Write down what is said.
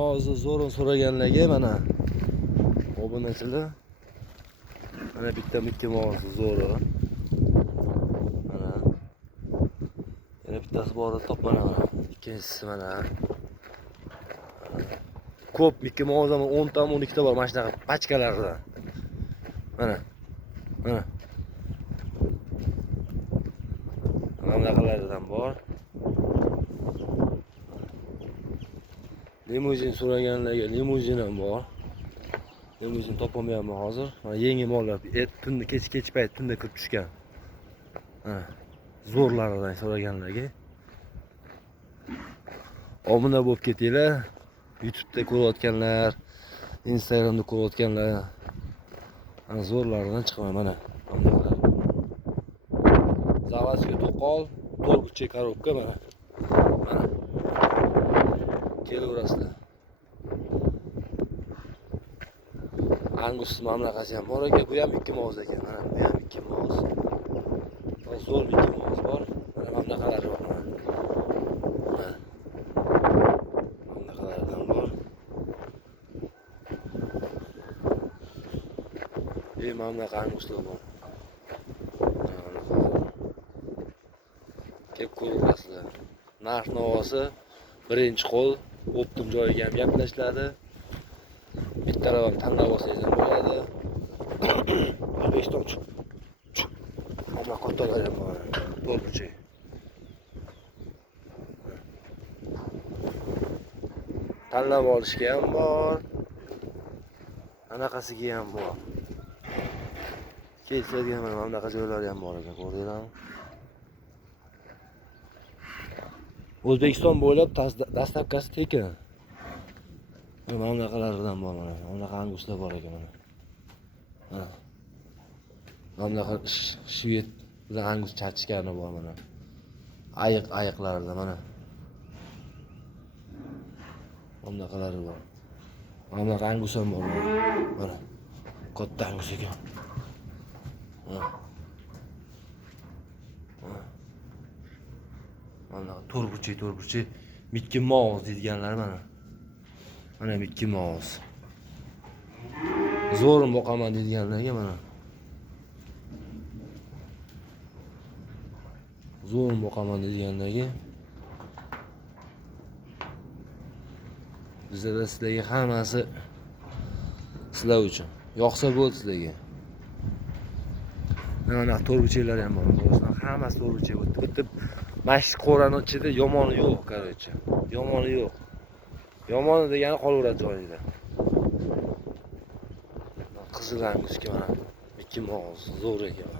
Hozir zo'rin so'raganlarga mana obunachilar mana bitta Mickey Mouse zo'ri. Mana yana bittasi bor top mana. Ikkinchisi mana. Ko'p Mickey Mouse ham 10 ta 12 ta bor mana shunaqa pachkalardan. Mana. Mana. Bunaqalardan bor. Limuzin so'raganlarga limuzin ham bor. Limuzin topolmayapman hozir. Mana yangi mollar, tunda kech payt tunda kirib tushgan. Mana zo'rlaridan so'raganlarga. Obuna bo'lib ketinglar. YouTube'da ko'rayotganlar, Instagram'da ko'rayotganlar. Mana zo'rlaridan chiqaman mana. Zavодskiy to'qol, to'rtburchak korobka mana. Mana. Kelaverasizlar. Angus mamlakasi ham bor ekan, bu ham Mickey Mouse ekan. Mana bu ham Mickey Mouse. Zo'r Mickey Mouse bor. Mana mamlakatlari bor mana. Mana. Mamlakatlardan bor. Mamlakat Anguslar bor. Kelib ko'rasizlar. Narx-navosi birinchi qo'l, optim joyiga ham gaplashiladi. Bittalar ham tanlab olsangiz ham bo'ladi. O'zbekiston mamlakatlar ham bor. To'rtburchak. Tanlab olishga ham bor. Anaqasiga ham bor. Kelsaga mana bunaqa joylari ham bor ekan, ko'rdinglarmi? O'zbekiston bo'ylab dastavkasi tekin. Mana bunaqalardan bor mana. Bunaqa anguslar bor ekan mana. Mana. Bunaqa shved bilan angus charchgani bor mana. Ayiqlarida mana. Bunaqalari bor. Bunaqa angus ham bor mana. Katta angus ekan. Mana to'rtburchak Mickey Mouse deydiganlar mana. Mana Mickey Mouse. Zo'rin boqaman deydiganlarga mana. Zo'rin boqaman deydiganlarga bizlarda sizlarga hammasi sizlar uchun. Yoqsa bo'ldi sizlarga. Mana to'rtburchaklar ham bor. Hammasi to'rtburchak o'tdi. Bitta mashq qo'rani ichida yomoni yo'q, qarochi. Yomoni yo'q. Yomoni degani qolaveradi joyida. Qizil angusga mana Mickey Mouse zo'r ekan.